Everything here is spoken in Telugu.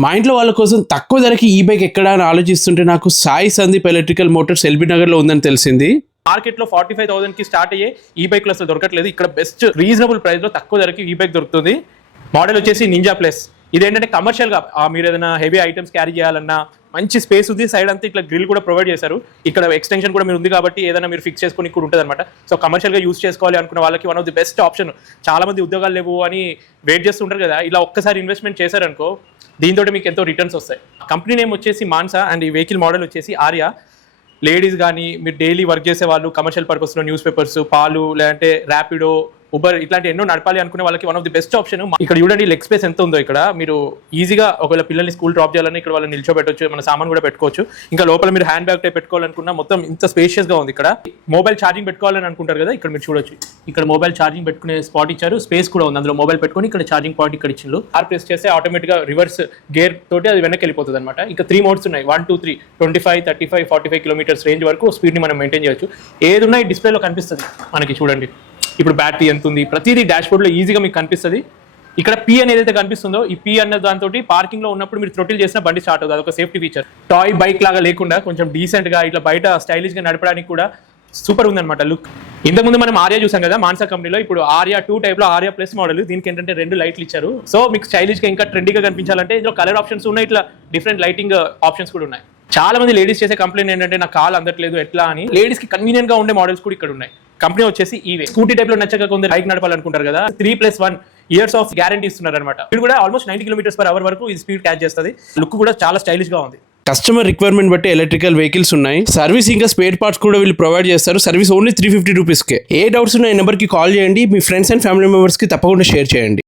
మా ఇంట్లో వాళ్ళ కోసం తక్కువ ధరకి ఈ బైక్ ఎక్కడ అని ఆలోచిస్తుంటే నాకు Sai Sandeep electrical Motors LB నగర్లో ఉందని తెలిసింది. మార్కెట్లో 45,000 కి స్టార్ట్ అయ్యే ఈ బైక్లు అసలు దొరకట్లేదు. ఇక్కడ బెస్ట్ రీజనబుల్ ప్రైస్లో తక్కువ ధరకి ఈ బైక్ దొరుకుతుంది. మోడల్ వచ్చేసి నింజా ప్లస్. ఇదేంటంటే కమర్షియల్గా మీరు ఏదైనా హెవీ ఐటమ్స్ క్యారీ చేయాలన్నా మంచి స్పేస్ ఉంది. సైడ్ అంతా ఇట్లా గ్రిల్ కూడా ప్రొవైడ్ చేశారు. ఇక్కడ ఎక్స్టెన్షన్ కూడా మీరు ఉంది కాబట్టి ఏదైనా మీరు ఫిక్స్ చేసుకుని ఇక్కడ ఉంటుంది అనమాట. సో కమర్షియల్గా యూస్ చేసుకోవాలి అనుకున్న వాళ్ళకి one of the best option. చాలా మంది ఉద్యోగాలు లేవు అని వెయిట్ చేస్తుంటారు కదా, ఇలా ఒక్కసారి ఇన్వెస్ట్మెంట్ చేశారనుకో దీంతో మీకు ఎంతో రిటర్న్స్ వస్తాయి. కంపెనీ నేమ్ వచ్చేసి మాన్సా అండ్ ఈ వెహికల్ మోడల్ వచ్చేసి ఆర్యా. లేడీస్ కానీ మీరు డైలీ వర్క్ చేసే వాళ్ళు కమర్షియల్ పర్పస్లో న్యూస్ పేపర్స్, పాలు, లేదంటే ర్యాపిడో, ఉబర్ ఇట్లాంటి ఎన్నో నడపాలి అనుకునే వాళ్ళకి one of the best option. ఇక్కడ చూడండి లెగ్ స్పేస్ ఎంత ఉందో. ఇక్కడ మీరు ఈజీగా ఒకవేళ పిల్లల్ని స్కూల్ డ్రాప్ చేయాలని ఇక్కడ వాళ్ళని నిల్చోబెట్టవచ్చు, మన సామాన్ కూడా పెట్టుకోవచ్చు. ఇంకా లోపల మీరు హ్యాండ్ బ్యాగ్ టైప్ పెట్టుకోవాలనుకున్నా మొత్తం ఇంత స్పేషియస్గా ఉంది. ఇక్కడ మొబైల్ ఛార్జింగ్ పెట్టుకోవాలని అనుకుంటారు కదా, ఇక్కడ మీరు చూడొచ్చు. ఇక్కడ మొబైల్ ఛార్జింగ్ పెట్టుకునే స్పాట్ ఇచ్చారు, స్పేస్ కూడా ఉంది. అందులో మొబైల్ పెట్టుకొని ఇక్కడ ఛార్జింగ్ పాయింట్ ఇక్కడ ఇచ్చిండు. ఆర్ ప్రెస్ చేస్తే ఆటోమేటిక్గా రివర్స్ గేర్ తోటి అది వెనక్కి వెళ్ళిపోతుంది అనమాట. ఇంకా 3 మోడ్స్ ఉన్నాయి, 1, 2, 3, 25, 35, 45 కిలోమీటర్స్ రేంజ్ వరకు స్పీడ్ని మనం మెయింటైన్ చేయొచ్చు. ఏది ఉన్నా ఈ డిస్ప్లేలో కనిపిస్తుంది మనకి. చూడండి ఇప్పుడు బ్యాటరీ ఎంత ఉంది, ప్రతిదీ డాష్ బోర్డ్లో ఈజీగా మీకు కనిపిస్తుంది. ఇక్కడ పీ అనేది ఏదైతే కనిపిస్తుందో ఈ పీ అన్న దాంతో పార్కింగ్ లో ఉన్నప్పుడు మీరు థ్రోటిల్ చేసిన బండి స్టార్ట్ అవుతుంది. అదొక సేఫ్టీ ఫీచర్. టాయ్ బైక్ లాగా లేకుండా కొంచెం డీసెంట్ గా ఇట్లా బయట స్టైలిష్ గా నడపడానికి కూడా సూపర్ ఉందన్నమాట లుక్. ఇంతకుముందు మనం ఆర్యా చూసాం కదా మాన్సా కంపెనీలో, ఇప్పుడు ఆర్యా 2 టైప్ లో ఆర్యా ప్లస్ మోడల్. దీనికి ఏంటంటే 2 లైట్లు ఇచ్చారు. సో మీకు స్టైలిష్ గా ఇంకా ట్రెండీగా కనిపించాలంటే ఇందులో కలర్ ఆప్షన్స్ ఉన్నాయి, ఇట్లా డిఫరెంట్ లైటింగ్ ఆప్షన్స్ కూడా ఉన్నాయి. చాలా మంది లేడీస్ చేసే కంప్లైంట్ ఏంటంటే నాకు కాల్ అందట్లేదు ఎట్లా అని. లేడీస్ కి కన్వీనియంట్ గా ఉండే మోడల్స్ కూడా ఇక్కడ ఉన్నాయి. కంపెనీ వచ్చేసి ఈవే. స్కూటీ టైప్ లో నచ్చక కొందరు బైక్ నడపాలనుకుంటారు కదా, 3+1 ఇయర్స్ ఆఫ్ గ్యారంటీ ఇస్తున్నారు అనమాట. ఇది కూడా ఆల్మోస్ట్ 90 km/h వరకు ఈ స్పీడ్ క్యాచ్ చేస్తుంది. లుక్ కూడా చాలా స్టైలిష్ గా ఉంది. కస్టమర్ రిక్వైర్మెంట్ బట్టి ఎలక్ట్రికల్ వెహికల్స్ ఉన్నాయి. సర్వీస్ ఇంకా స్పేర్ పార్ట్స్ కూడా వీళ్ళు ప్రొవైడ్ చేస్తారు. సర్వీస్ ఓన్లీ 350 రూపీస్కే. ఏ డౌట్స్ ఉన్న ఈ నెంబర్కి కాల్ చేయండి. మీ ఫ్రెండ్స్ అండ్ ఫ్యామిలీ మెంబర్స్కి తప్పకుండా షేర్ చేయండి.